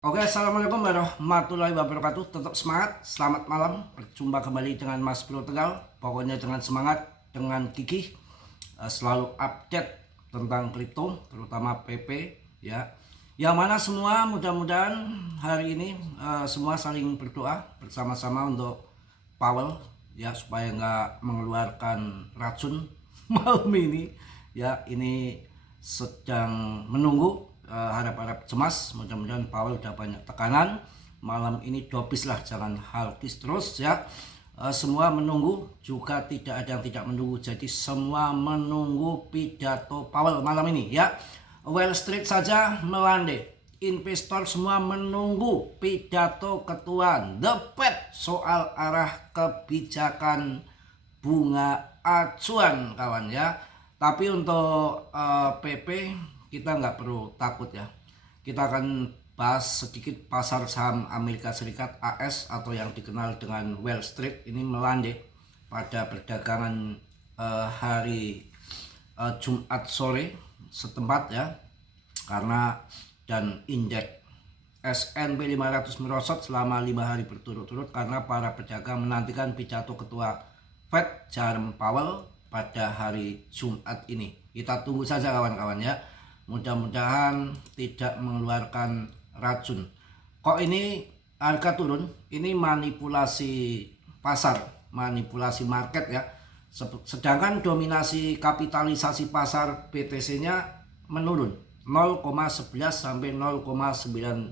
Oke, assalamualaikum warahmatullahi wabarakatuh. Tetap semangat, selamat malam. Berjumpa kembali dengan Mas Bro Tegal. Pokoknya dengan semangat, dengan gigih, selalu update tentang kripto, terutama PP ya. Yang mana semua mudah-mudahan hari ini semua saling berdoa bersama-sama untuk Powell ya, supaya nggak mengeluarkan racun malam ini ya. Ini sedang menunggu, harap-harap cemas. Mudah-mudahan Powell udah banyak tekanan malam ini, dopis lah, jangan halkis terus ya. Semua menunggu, juga tidak ada yang tidak menunggu, jadi semua menunggu pidato Powell malam ini ya. Wall Street saja melandai, investor semua menunggu pidato ketua The Fed soal arah kebijakan bunga acuan kawan ya. Tapi untuk PP kita nggak perlu takut ya. Kita akan bahas sedikit pasar saham Amerika Serikat AS atau yang dikenal dengan Wall Street ini melandai pada perdagangan hari Jumat sore setempat ya. Karena dan indeks S&P 500 merosot selama 5 hari berturut-turut karena para pedagang menantikan pidato ketua Fed Jerome Powell pada hari Jumat ini. Kita tunggu saja kawan-kawan ya. Mudah-mudahan tidak mengeluarkan racun. Kok ini harga turun? Ini manipulasi pasar, manipulasi market ya. Sedangkan dominasi kapitalisasi pasar BTC-nya menurun 0,11 sampai 0,19%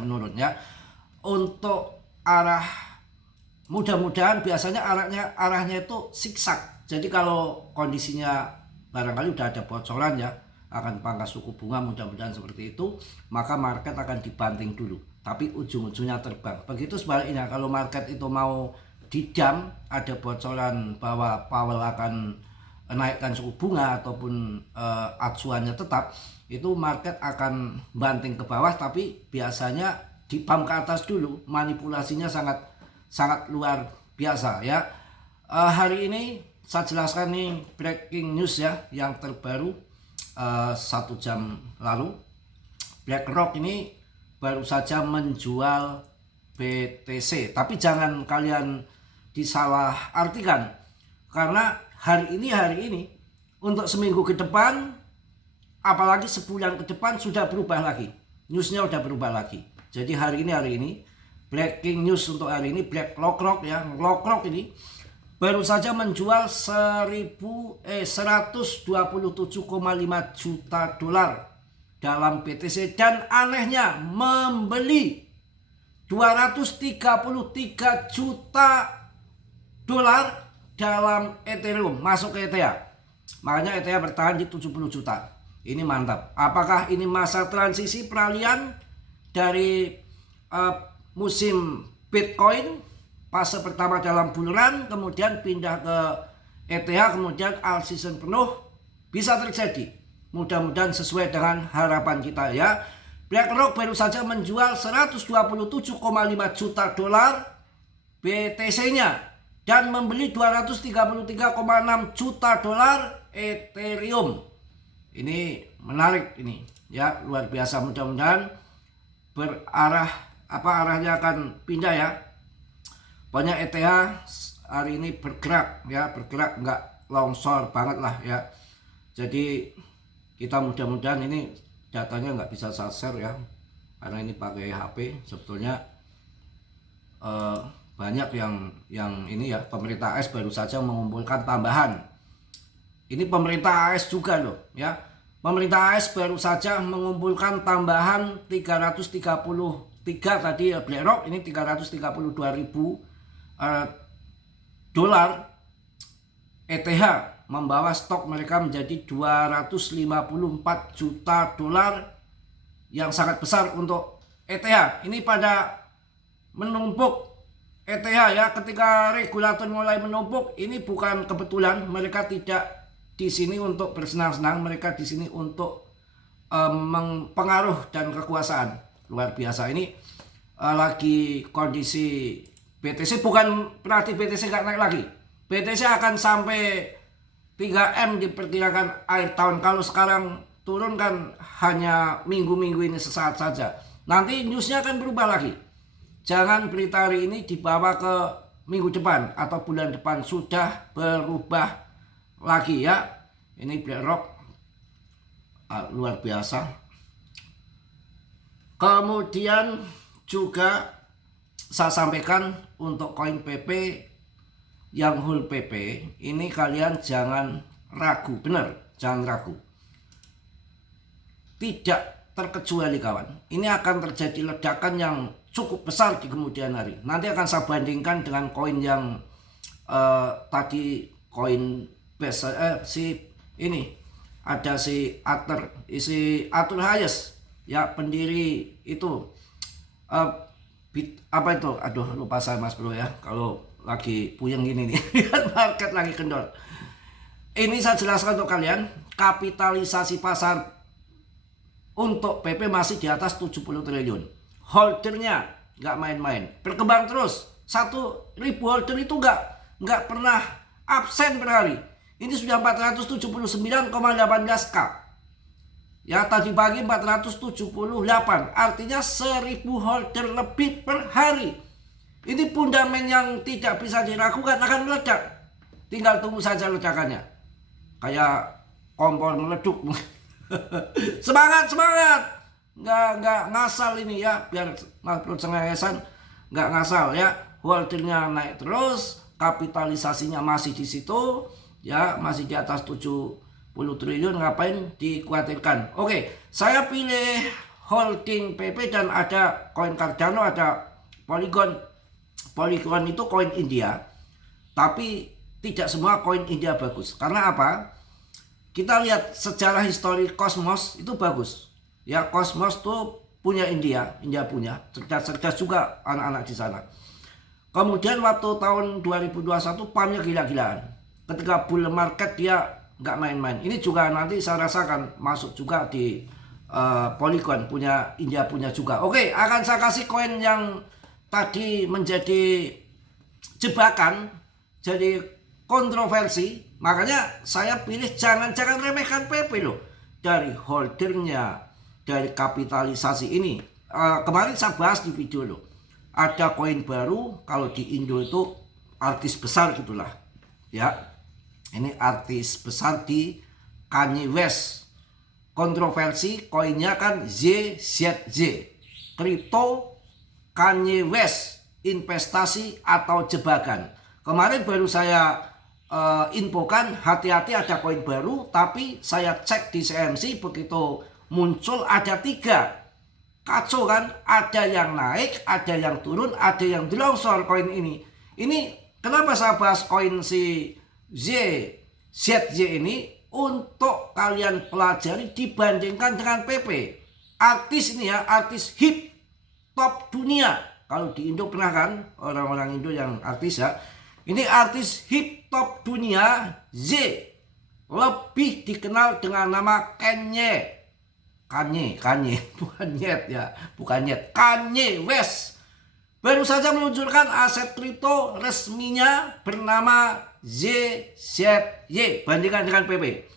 menurun ya. Untuk arah, mudah-mudahan biasanya arahnya itu zigzag. Jadi kalau kondisinya barangkali udah ada bocoran ya, akan pangkas suku bunga, mudah-mudahan seperti itu, maka market akan dibanting dulu, tapi ujung-ujungnya terbang. Begitu sebaliknya, kalau market itu mau didam, ada bocoran bahwa Powell akan naikkan suku bunga ataupun acuannya tetap, itu market akan banting ke bawah, tapi biasanya dibam ke atas dulu. Manipulasinya sangat luar biasa ya. Hari ini saya jelaskan nih breaking news ya, yang terbaru 1 jam lalu. BlackRock ini baru saja menjual BTC, tapi jangan kalian disalah artikan, karena hari ini untuk seminggu ke depan, apalagi sebulan ke depan sudah berubah lagi, newsnya udah berubah lagi. Jadi hari ini breaking news untuk hari ini, BlackRock ya, BlackRock ini baru saja menjual 127,5 juta dolar dalam BTC, dan anehnya membeli 233 juta dolar dalam Ethereum, masuk ke ETH. Makanya ETH bertahan di 70 juta. Ini mantap. Apakah ini masa transisi peralihan dari musim Bitcoin, fase pertama dalam bull run, kemudian pindah ke ETH, kemudian all season penuh? Bisa terjadi. Mudah-mudahan sesuai dengan harapan kita ya. BlackRock baru saja menjual 127,5 juta dolar BTC-nya dan membeli 233,6 juta dolar Ethereum. Ini menarik ini ya, luar biasa. Mudah-mudahan arahnya akan pindah ya. Banyak ETH hari ini bergerak ya, bergerak nggak longsor banget lah ya. Jadi kita mudah-mudahan, ini datanya nggak bisa saya share ya, karena ini pakai HP. Sebetulnya banyak yang ini ya, pemerintah AS baru saja mengumpulkan tambahan. Ini pemerintah AS juga loh ya. Pemerintah AS baru saja mengumpulkan tambahan 333 tadi ya, BlackRock ini 332.000 dolar ETH, membawa stok mereka menjadi 254 juta dolar, yang sangat besar untuk ETH. Ini pada menumpuk ETH ya. Ketika regulator mulai menumpuk, ini bukan kebetulan. Mereka tidak di sini untuk bersenang-senang, mereka di sini untuk mempengaruh dan kekuasaan. Luar biasa. Ini lagi kondisi BTC, bukan berarti BTC nggak naik lagi. BTC akan sampai 3M diperkirakan akhir tahun. Kalau sekarang turun kan hanya minggu-minggu ini sesaat saja. Nanti newsnya akan berubah lagi. Jangan berita hari ini dibawa ke minggu depan atau bulan depan, sudah berubah lagi ya. Ini BlackRock luar biasa. Kemudian juga saya sampaikan untuk koin PP yang whole PP ini, kalian jangan ragu, benar, jangan ragu. Tidak terkecuali kawan, ini akan terjadi ledakan yang cukup besar di kemudian hari. Nanti akan saya bandingkan dengan koin yang tadi koin si ini ada si Arthur Hayes ya, pendiri itu apa itu, aduh lupa saya Mas Bro ya, kalau lagi puyeng gini nih market lagi kendor. Ini saya jelaskan untuk kalian, kapitalisasi pasar untuk PP masih di atas 70 triliun. Holdernya nggak main-main, berkembang terus. 1.000 holder itu nggak pernah absen per hari. Ini sudah 479,18k. Ya, tadi pagi 478, artinya 1.000 holder lebih per hari. Ini fundament yang tidak bisa diragukan, akan meledak. Tinggal tunggu saja ledakannya. Kayak kompor meleduk. Semangat, nggak ngasal ini ya, biar Mas Bro cengengesan, nggak ngasal ya. Holdernya naik terus, kapitalisasinya masih di situ ya, masih di atas 70 triliun, ngapain dikhawatirkan. Oke, saya pilih holding PP dan ada koin Cardano, ada Polygon. Polygon itu koin India, tapi tidak semua koin India bagus. Karena apa? Kita lihat sejarah histori Cosmos itu bagus. Ya, Cosmos tuh punya India punya, cerdas-cerdas juga anak-anak di sana. Kemudian waktu tahun 2021 pumpnya gila-gilaan. Ketika bull market dia nggak main-main. Ini juga nanti saya rasakan masuk juga di Polygon, punya India punya juga. Oke, akan saya kasih koin yang tadi menjadi jebakan, jadi kontroversi. Makanya saya pilih jangan remehkan PP loh. Dari holdernya, dari kapitalisasi ini. Kemarin saya bahas di video loh. Ada koin baru, kalau di Indo itu artis besar gitulah. Ya, ini artis besar di Kanye West. Kontroversi koinnya kan ZZZ. Kripto Kanye West, investasi atau jebakan. Kemarin baru saya infokan, hati-hati ada koin baru, tapi saya cek di CMC begitu muncul ada 3. Kacau kan, ada yang naik, ada yang turun, ada yang longsor koin ini. Ini kenapa saya bahas koin si ZZZ ini, untuk kalian pelajari dibandingkan dengan PP. Artis ini ya, artis hip top dunia. Kalau di Indo pernah kan, orang-orang Indo yang artis ya. Ini artis hip top dunia, Z. Lebih dikenal dengan nama Kanye, bukan Nyet ya, bukan Nyet. Kanye West baru saja meluncurkan aset kripto resminya bernama ZZY. Bandingkan dengan PP.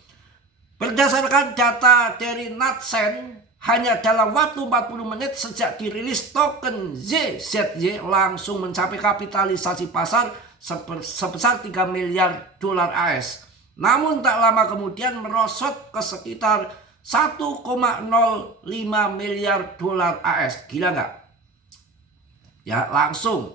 Berdasarkan data dari Natsen, hanya dalam waktu 40 menit sejak dirilis token ZZY langsung mencapai kapitalisasi pasar sebesar 3 miliar dolar AS. Namun tak lama kemudian merosot ke sekitar 1,05 miliar dolar AS. Gila nggak? Ya, langsung.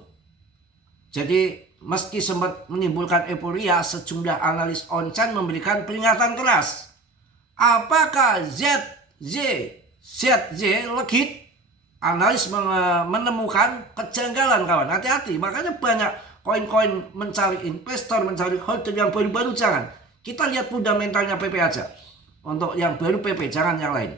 Jadi meski sempat menimbulkan euforia, sejumlah analis on-chain memberikan peringatan keras. Apakah ZZY legit? Analis menemukan kejanggalan kawan. Hati-hati, makanya banyak koin-koin mencari investor, mencari holder yang baru-baru. Jangan. Kita lihat fundamentalnya PP aja. Untuk yang baru PP, jangan yang lain.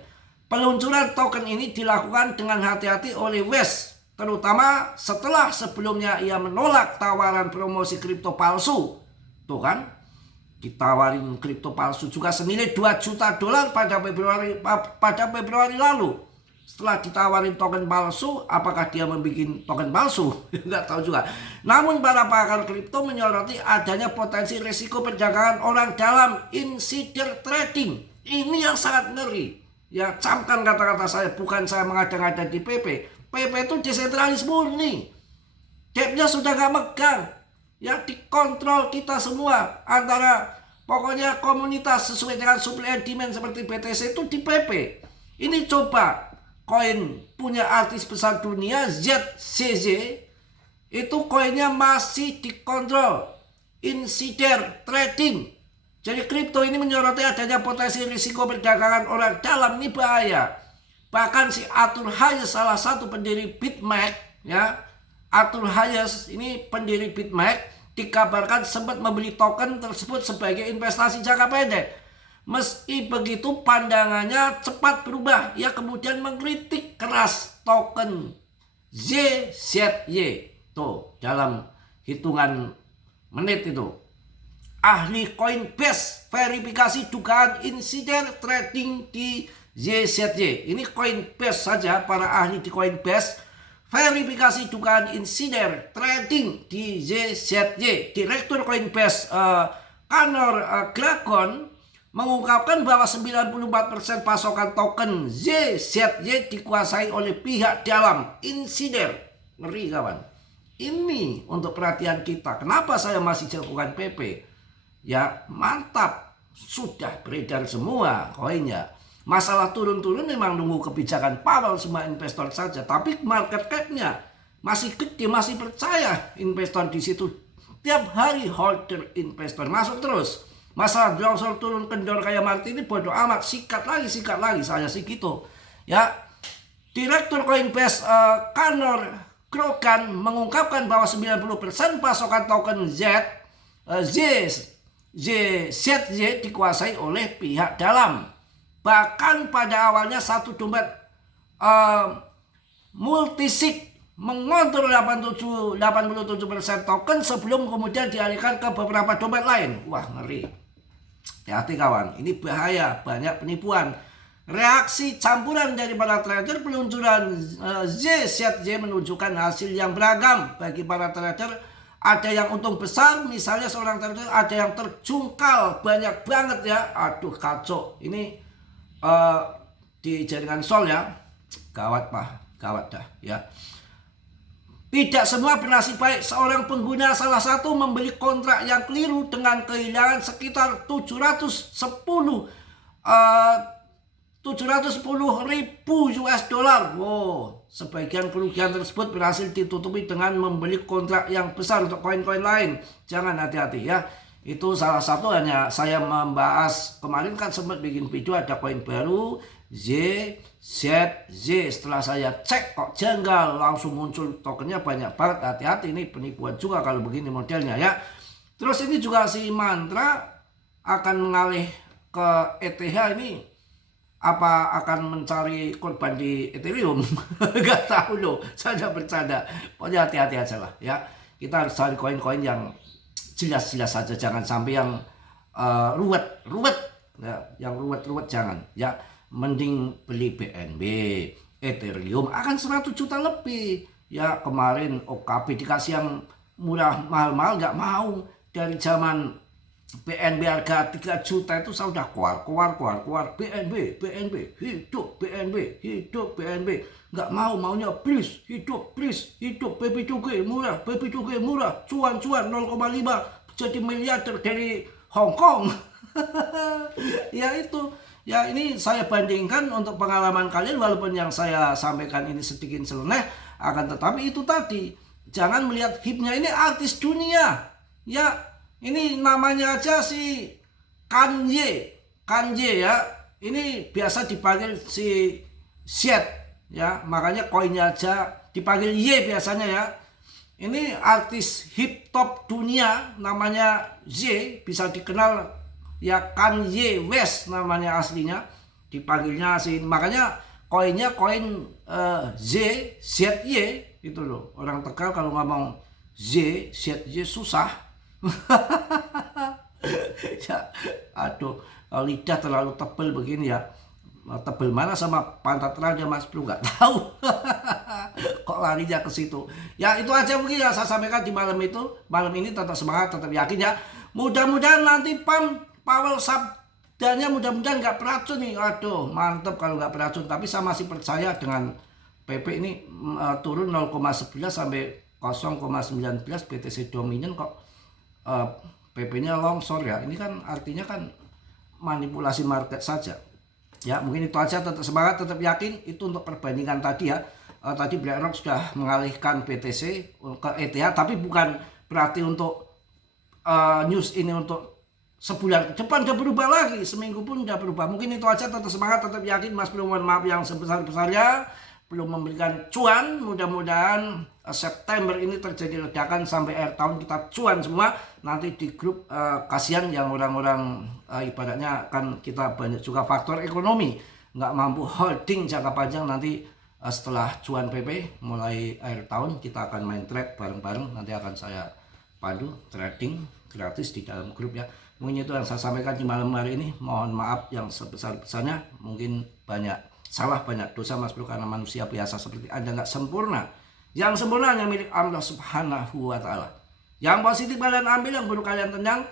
Peluncuran token ini dilakukan dengan hati-hati oleh West, terutama setelah sebelumnya ia menolak tawaran promosi kripto palsu. Tuh kan, ditawarin kripto palsu juga senilai 2 juta dolar pada Februari lalu. Setelah ditawarin token palsu, apakah dia membuat token palsu? Nggak tahu juga. Namun para pakar kripto menyoroti adanya potensi risiko perdagangan orang dalam insider trading. Ini yang sangat ngeri. Ya, camkan kata-kata saya, bukan saya mengada-ngada di PP. PP itu desentralis murni. Depnya sudah nggak megang. Ya, dikontrol kita semua. Antara pokoknya komunitas sesuai dengan supply and demand seperti BTC itu di PP. Ini coba koin punya artis besar dunia ZCZ itu koinnya masih dikontrol insider trading. Jadi kripto ini menyoroti adanya potensi risiko perdagangan orang dalam, ini bahaya. Bahkan si Arthur Hayes, salah satu pendiri BitMEX, ya, Arthur Hayes ini pendiri BitMEX, dikabarkan sempat membeli token tersebut sebagai investasi jangka pendek. Meski begitu pandangannya cepat berubah. Ia kemudian mengkritik keras token ZZY. Tuh, dalam hitungan menit itu. Ahli Coinbase verifikasi dugaan insider trading di ZZY. Ini Coinbase saja, para ahli di Coinbase verifikasi dugaan insider trading di ZZY. Direktur Coinbase Conor Gregson mengungkapkan bahwa 94% pasokan token ZZY dikuasai oleh pihak dalam insider. Ngeri kawan. Ini untuk perhatian kita. Kenapa saya masih jagokan PP? Ya mantap, sudah beredar semua koinnya. Masalah turun-turun memang nunggu kebijakan Powell semua investor saja. Tapi market cap-nya masih gede, masih percaya investor di situ. Tiap hari holder investor masuk terus. Masalah longsor turun kendor kayak Martin ini bodoh amat, sikat lagi saya sih gitu. Ya, Direktur Coinbase Conor Gregson mengungkapkan bahwa 90% pasokan token ZZY dikuasai oleh pihak dalam. Bahkan pada awalnya satu dompet multisig mengontrol 87% token sebelum kemudian dialihkan ke beberapa dompet lain. Wah, ngeri. Hati-hati kawan, ini bahaya, banyak penipuan. Reaksi campuran dari para trader, peluncuran ZZY menunjukkan hasil yang beragam bagi para trader. Ada yang untung besar, misalnya seorang trader, ada yang terjungkal banyak banget ya. Aduh kacau, ini di jaringan Sol ya, gawat dah ya. Tidak semua bernasib baik. Seorang pengguna salah satu membeli kontrak yang keliru dengan kehilangan sekitar 710 ribu US dollar. Wow, sebagian kerugian tersebut berhasil ditutupi dengan membeli kontrak yang besar untuk koin-koin lain. Jangan, hati-hati ya. Itu salah satu, hanya saya membahas kemarin kan sempat bikin video ada koin baru ZZY. Setelah saya cek kok janggal, langsung muncul tokennya banyak banget. Hati-hati, ini penipuan juga kalau begini modelnya ya. Terus ini juga si Mantra akan mengalih ke ETH ini. Apa akan mencari korban di Ethereum? Gak tahu loh, saya bercanda. Pokoknya hati-hati aja lah ya. Kita harus cari koin-koin yang jelas-jelas saja, jangan sampai yang ruwet ya, yang ruwet jangan ya. Mending beli BNB, Ethereum akan 100 juta lebih ya. Kemarin OKB dikasih yang murah mahal-mahal, nggak mau. Dari zaman BNB harga 3 juta itu saya udah keluar BNB hidup, BNB nggak maunya please hidup BB2G murah, cuan 0,5 jadi miliarder dari Hong Kong. Ya itu ya, ini saya bandingkan untuk pengalaman kalian, walaupun yang saya sampaikan ini sedikit seleneh, akan tetapi itu tadi, jangan melihat hipnya. Ini artis dunia ya. Ini namanya aja si Kanye ya. Ini biasa dipanggil si Z ya. Makanya koinnya aja dipanggil Y biasanya ya. Ini artis hip top dunia namanya Z, bisa dikenal ya, Kanye West namanya aslinya. Dipanggilnya si, makanya koinnya koin ZZY itu loh. Orang Tegal kalau ngomong ZZY susah. Ya, aduh, lidah terlalu tebel begini ya. Tebel mana sama pantat raja Mas Bro, nggak tahu. Kok larinya ke situ. Ya itu aja mungkin yang saya sampaikan di malam itu. Malam ini tetap semangat, tetap yakin ya. Mudah-mudahan nanti Powell Dan ya mudah-mudahan nggak beracun nih. Aduh, mantep kalau nggak beracun. Tapi saya masih percaya dengan PP ini turun 0,11 sampai 0,19 BTC Dominion kok PP-nya longsor ya. Ini kan artinya kan manipulasi market saja. Ya, mungkin itu aja. Tetap semangat, tetap yakin. Itu untuk perbandingan tadi ya. Tadi BlackRock sudah mengalihkan BTC ke ETH, tapi bukan berarti untuk news ini untuk sebulan ke depan udah berubah lagi, seminggu pun udah berubah. Mungkin itu aja. Tetap semangat, tetap yakin. Mas Bro mohon maaf yang sebesar-besarnya belum memberikan cuan. Mudah-mudahan September ini terjadi ledakan sampai akhir tahun kita cuan semua. Nanti di grup kasihan yang orang-orang ibaratnya kan kita banyak juga faktor ekonomi nggak mampu holding jangka panjang. Nanti setelah cuan PP mulai akhir tahun kita akan main trade bareng-bareng. Nanti akan saya pandu trading gratis di dalam grup ya. Mungkin itu yang saya sampaikan di malam hari ini. Mohon maaf yang sebesar-besarnya. Mungkin banyak salah, banyak dosa Mas Bro, karena manusia biasa seperti Anda nggak sempurna. Yang sempurna hanya milik Allah Subhanahu wa Ta'ala. Yang positif kalian ambil, yang buruk kalian tendang.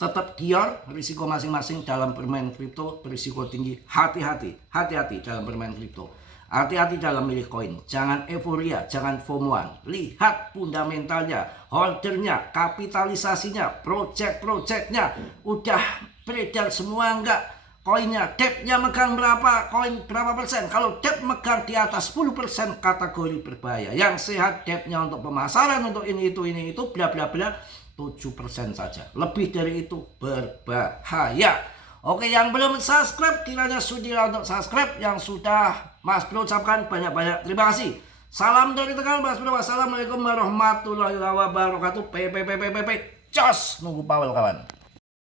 Tetap gior, risiko masing-masing dalam bermain kripto berisiko tinggi. Hati-hati dalam bermain kripto. Hati-hati dalam milih koin. Jangan euforia, jangan FOMOan. Lihat fundamentalnya, holdernya, kapitalisasinya, project-projectnya. Udah beredar semua enggak? Koinnya, depth-nya megang berapa? Koin berapa persen? Kalau depth megang di atas 10% kategori berbahaya. Yang sehat depth-nya untuk pemasaran, untuk ini itu, bla bla bla, 7% saja. Lebih dari itu berbahaya. Oke, yang belum subscribe kiranya sudilah untuk subscribe. Yang sudah Mas Bro ucapkan banyak-banyak terima kasih. Salam dari Tegal Mas Bro. Wassalamualaikum warahmatullahi wabarakatuh. Jos, nunggu Pawel kawan.